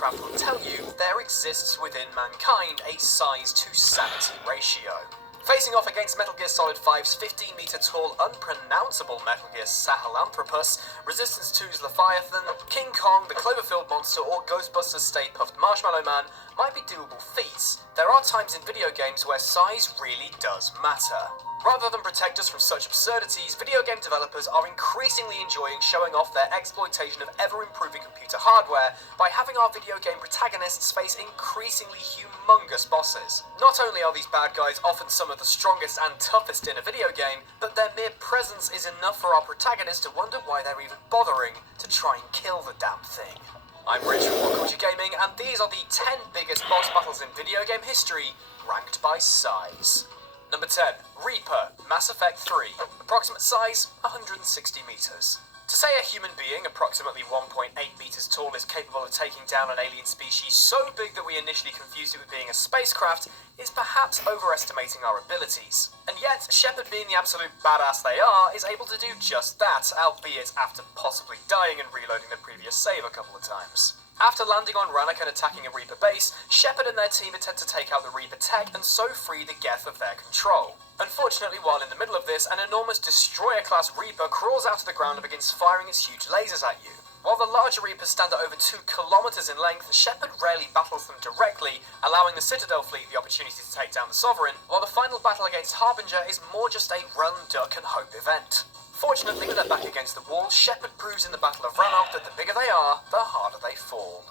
Lovecraft will tell you, there exists within mankind a size to sanity ratio. Facing off against Metal Gear Solid 5's 15-meter-tall, unpronounceable Metal Gear Sahelanthropus, Resistance 2's Leviathan, King Kong, the Cloverfield Monster, or Ghostbusters' Stay Puft Marshmallow Man might be doable feats, there are times in video games where size really does matter. Rather than protect us from such absurdities, video game developers are increasingly enjoying showing off their exploitation of ever-improving computer hardware by having our video game protagonists face increasingly humongous bosses. Not only are these bad guys often some of the strongest and toughest in a video game, but their mere presence is enough for our protagonists to wonder why they're even bothering to try and kill the damn thing. I'm Rich from What Culture Gaming, and these are the 10 biggest boss battles in video game history, ranked by size. Number 10. Reaper, Mass Effect 3. Approximate size, 160 meters. To say a human being approximately 1.8 meters tall is capable of taking down an alien species so big that we initially confused it with being a spacecraft is perhaps overestimating our abilities. And yet, Shepard, being the absolute badass they are, is able to do just that, albeit after possibly dying and reloading the previous save a couple of times. After landing on Rannoch and attacking a Reaper base, Shepard and their team attempt to take out the Reaper tech and so free the Geth of their control. Unfortunately, while in the middle of this, an enormous Destroyer-class Reaper crawls out of the ground and begins firing its huge lasers at you. While the larger Reapers stand at over 2 kilometers in length, Shepard rarely battles them directly, allowing the Citadel fleet the opportunity to take down the Sovereign, while the final battle against Harbinger is more just a run, duck and hope event. Fortunately, with their back against the wall, Shepard proves in the Battle of Rannoch that the bigger they are, the harder they fall.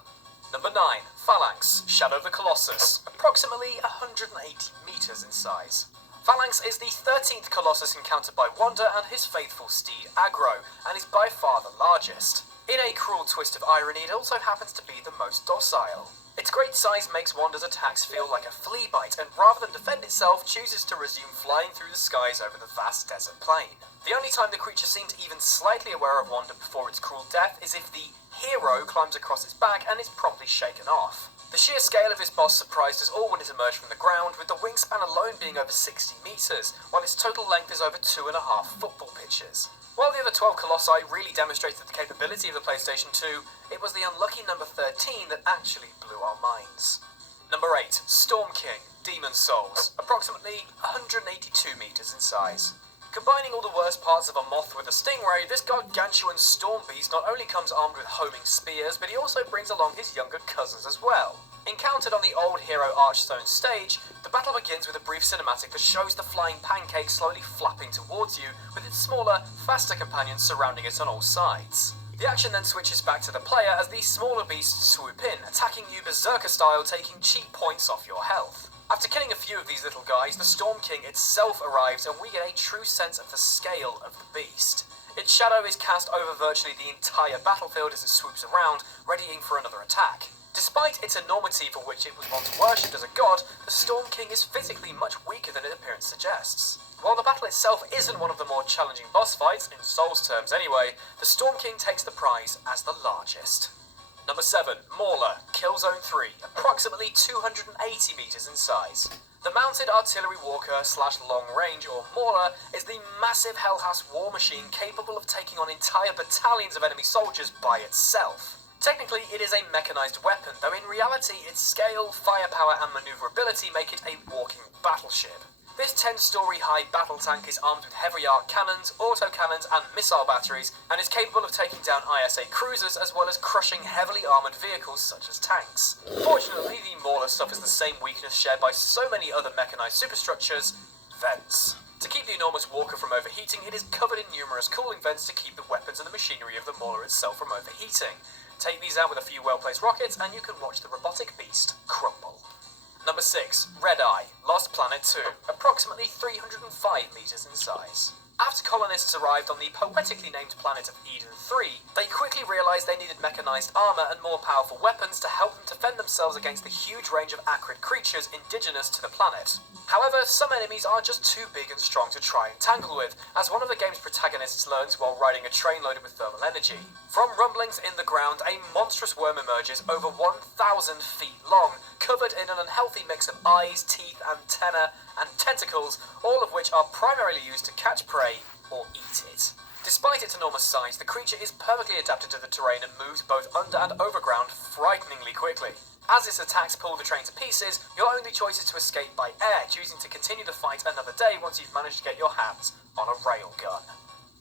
Number 9. Phalanx, Shadow of the Colossus, approximately 180 meters in size. Phalanx is the 13th Colossus encountered by Wanda and his faithful steed Agro, and is by far the largest. In a cruel twist of irony, it also happens to be the most docile. Its great size makes Wanda's attacks feel like a flea bite, and rather than defend itself, chooses to resume flying through the skies over the vast desert plain. The only time the creature seems even slightly aware of Wanda before its cruel death is if the hero climbs across its back and is promptly shaken off. The sheer scale of this boss surprised us all when it emerged from the ground, with the wingspan alone being over 60 meters, while its total length is over 2.5 football pitches. While the other 12 Colossi really demonstrated the capability of the PlayStation 2, it was the unlucky number 13 that actually blew our minds. Number 8. Storm King, Demon Souls, approximately 182 meters in size. Combining all the worst parts of a moth with a stingray, this gargantuan storm beast not only comes armed with homing spears, but he also brings along his younger cousins as well. Encountered on the old Hero Archstone stage, the battle begins with a brief cinematic that shows the flying pancake slowly flapping towards you, with its smaller, faster companions surrounding it on all sides. The action then switches back to the player as these smaller beasts swoop in, attacking you berserker style, taking cheap points off your health. After killing a few of these little guys, the Storm King itself arrives and we get a true sense of the scale of the beast. Its shadow is cast over virtually the entire battlefield as it swoops around, readying for another attack. Despite its enormity for which it was once worshipped as a god, the Storm King is physically much weaker than its appearance suggests. While the battle itself isn't one of the more challenging boss fights, in Souls terms anyway, the Storm King takes the prize as the largest. Number 7. Mauler, Killzone 3, approximately 280 meters in size. The Mounted Artillery Walker / Long Range, or Mauler, is the massive Hellhouse war machine capable of taking on entire battalions of enemy soldiers by itself. Technically, it is a mechanized weapon, though in reality its scale, firepower and maneuverability make it a walking battleship. This 10-story high battle tank is armed with heavy arc cannons, autocannons and missile batteries, and is capable of taking down ISA cruisers as well as crushing heavily armoured vehicles such as tanks. Fortunately, the Mauler suffers the same weakness shared by so many other mechanized superstructures: vents. To keep the enormous walker from overheating, it is covered in numerous cooling vents to keep the weapons and the machinery of the Mauler itself from overheating. Take these out with a few well-placed rockets and you can watch the robotic beast crumble. Number 6. Red Eye, Lost Planet 2, approximately 305 meters in size. After colonists arrived on the poetically named planet of Eden 3, they quickly realized they needed mechanized armor and more powerful weapons to help them defend themselves against the huge range of acrid creatures indigenous to the planet. However, some enemies are just too big and strong to try and tangle with, as one of the game's protagonists learns while riding a train loaded with thermal energy. From rumblings in the ground, a monstrous worm emerges over 1,000 feet long, covered in an unhealthy mix of eyes, teeth, antennae, and tentacles, all of which are primarily used to catch prey or eat it. Despite its enormous size, the creature is perfectly adapted to the terrain and moves both under and overground frighteningly quickly. As its attacks pull the train to pieces, your only choice is to escape by air, choosing to continue the fight another day once you've managed to get your hands on a railgun.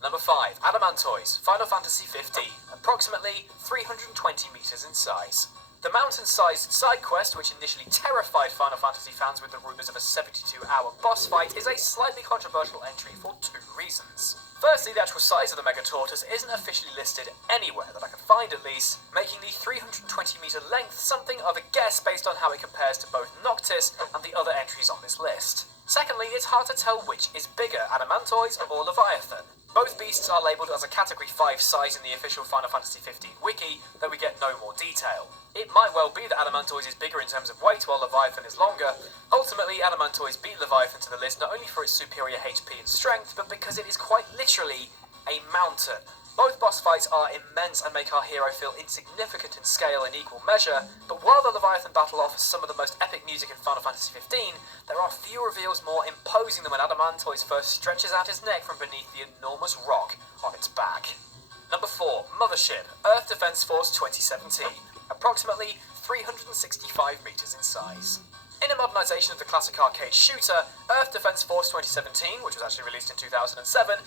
Number 5. Adamantoise, Final Fantasy XV, approximately 320 meters in size. The mountain-sized side quest, which initially terrified Final Fantasy fans with the rumours of a 72-hour boss fight, is a slightly controversial entry for 2 reasons. Firstly, the actual size of the Mega Tortoise isn't officially listed anywhere that I can find at least, making the 320-meter length something of a guess based on how it compares to both Noctis and the other entries on this list. Secondly, it's hard to tell which is bigger, Adamantoise or Leviathan. Both beasts are labelled as a Category 5 size in the official Final Fantasy XV wiki, though we get no more detail. It might well be that Adamantoise is bigger in terms of weight while Leviathan is longer. Ultimately, Adamantoise beat Leviathan to the list not only for its superior HP and strength, but because it is quite literally a mountain. Both boss fights are immense and make our hero feel insignificant in scale in equal measure, but while the Leviathan battle offers some of the most epic music in Final Fantasy XV, there are few reveals more imposing than when Adamantoise first stretches out his neck from beneath the enormous rock on its back. Number 4. Mothership, Earth Defense Force 2017, approximately 365 meters in size. In a modernisation of the classic arcade shooter, Earth Defense Force 2017, which was actually released in 2007,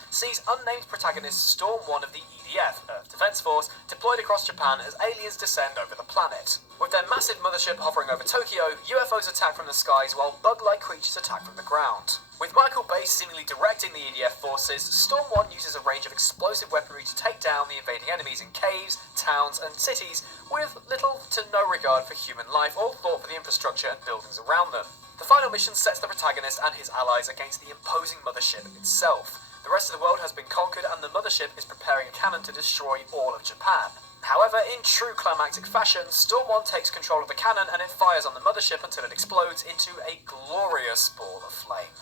sees unnamed protagonist Storm 1 of the EDF, Earth Defense Force, deployed across Japan as aliens descend over the planet. With their massive mothership hovering over Tokyo, UFOs attack from the skies while bug-like creatures attack from the ground. With Michael Bay seemingly directing the EDF forces, Storm 1 uses a range of explosive weaponry to take down the invading enemies in caves, towns and cities, with little to no regard for human life or thought for the infrastructure and buildings around them. The final mission sets the protagonist and his allies against the imposing mothership itself. The rest of the world has been conquered and the mothership is preparing a cannon to destroy all of Japan. However, in true climactic fashion, Storm 1 takes control of the cannon and it fires on the mothership until it explodes into a glorious ball of flame.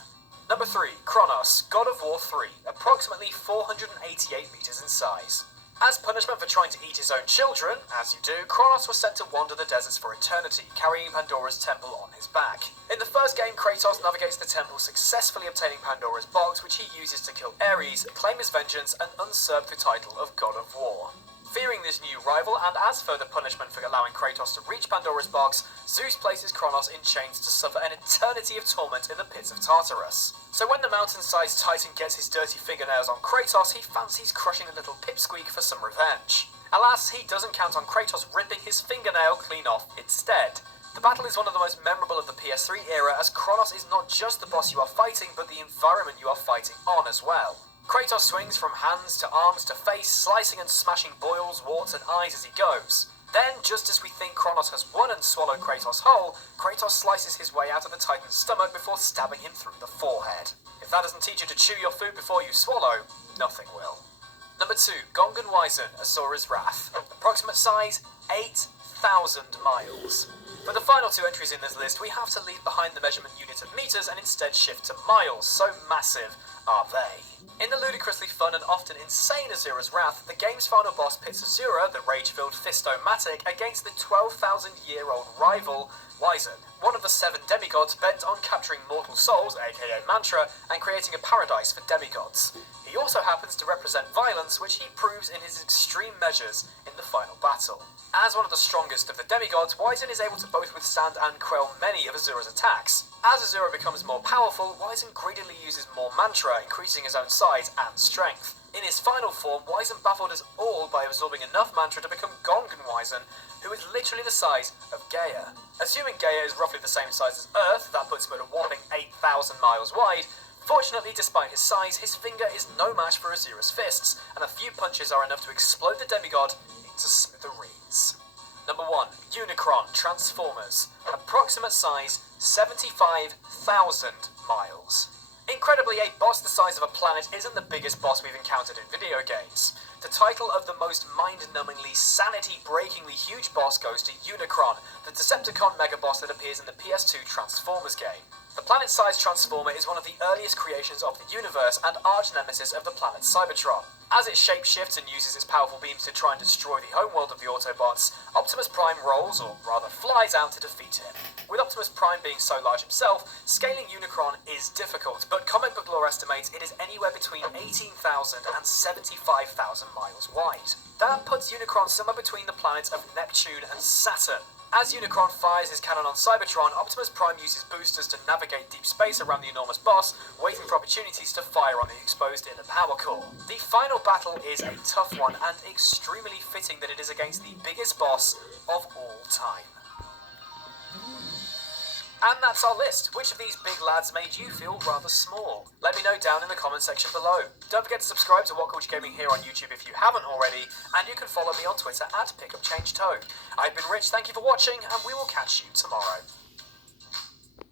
Number 3. Kronos, God of War 3, approximately 488 meters in size. As punishment for trying to eat his own children, as you do, Kronos was sent to wander the deserts for eternity, carrying Pandora's temple on his back. In the first game, Kratos navigates the temple, successfully obtaining Pandora's box, which he uses to kill Ares, claim his vengeance, and usurp the title of God of War. Fearing this new rival, and as further punishment for allowing Kratos to reach Pandora's box, Zeus places Kronos in chains to suffer an eternity of torment in the pits of Tartarus. So when the mountain-sized titan gets his dirty fingernails on Kratos, he fancies crushing a little pipsqueak for some revenge. Alas, he doesn't count on Kratos ripping his fingernail clean off instead. The battle is one of the most memorable of the PS3 era, as Kronos is not just the boss you are fighting, but the environment you are fighting on as well. Kratos swings from hands to arms to face, slicing and smashing boils, warts and eyes as he goes. Then, just as we think Kronos has won and swallowed Kratos whole, Kratos slices his way out of the Titan's stomach before stabbing him through the forehead. If that doesn't teach you to chew your food before you swallow, nothing will. Number 2. Gongan Wyzern, Asura's Wrath. Approximate size, 8,000 miles. For the final 2 entries in this list, we have to leave behind the measurement unit of meters and instead shift to miles, so massive are they. In the ludicrously fun and often insane Asura's Wrath, the game's final boss pits Asura, the rage-filled Fisto-matic, against the 12,000-year-old rival, Wyzern, one of the 7 demigods bent on capturing mortal souls, aka Mantra, and creating a paradise for demigods. He also happens to represent violence, which he proves in his extreme measures in the final battle. As one of the strongest of the demigods, Wyzern is able to both withstand and quell many of Asura's attacks. As Asura becomes more powerful, Wyzern greedily uses more Mantra, increasing his own size and strength. In his final form, Wyzern baffled us all by absorbing enough Mantra to become Gongan Wyzern, who is literally the size of Gaia. Assuming Gaia is roughly the same size as Earth, that puts him at a whopping 8,000 miles wide. Fortunately, despite his size, his finger is no match for Asura's fists, and a few punches are enough to explode the demigod into smithereens. Number 1. Unicron, Transformers. Approximate size, 75,000 miles. Incredibly, a boss the size of a planet isn't the biggest boss we've encountered in video games. The title of the most mind-numbingly, sanity-breakingly huge boss goes to Unicron, the Decepticon mega-boss that appears in the PS2 Transformers game. The planet-sized Transformer is one of the earliest creations of the universe and arch-nemesis of the planet Cybertron. As it shapeshifts and uses its powerful beams to try and destroy the homeworld of the Autobots, Optimus Prime rolls, or rather flies out to defeat him. With Optimus Prime being so large himself, scaling Unicron is difficult, but comic book lore estimates it is anywhere between 18,000 and 75,000 miles wide. That puts Unicron somewhere between the planets of Neptune and Saturn. As Unicron fires his cannon on Cybertron, Optimus Prime uses boosters to navigate deep space around the enormous boss, waiting for opportunities to fire on the exposed inner power core. The final battle is a tough one, and extremely fitting that it is against the biggest boss of all time. And that's our list. Which of these big lads made you feel rather small? Let me know down in the comment section below. Don't forget to subscribe to What Culture Gaming here on YouTube if you haven't already, and you can follow me on Twitter at PickupChangeToad. I've been Rich, thank you for watching, and we will catch you tomorrow.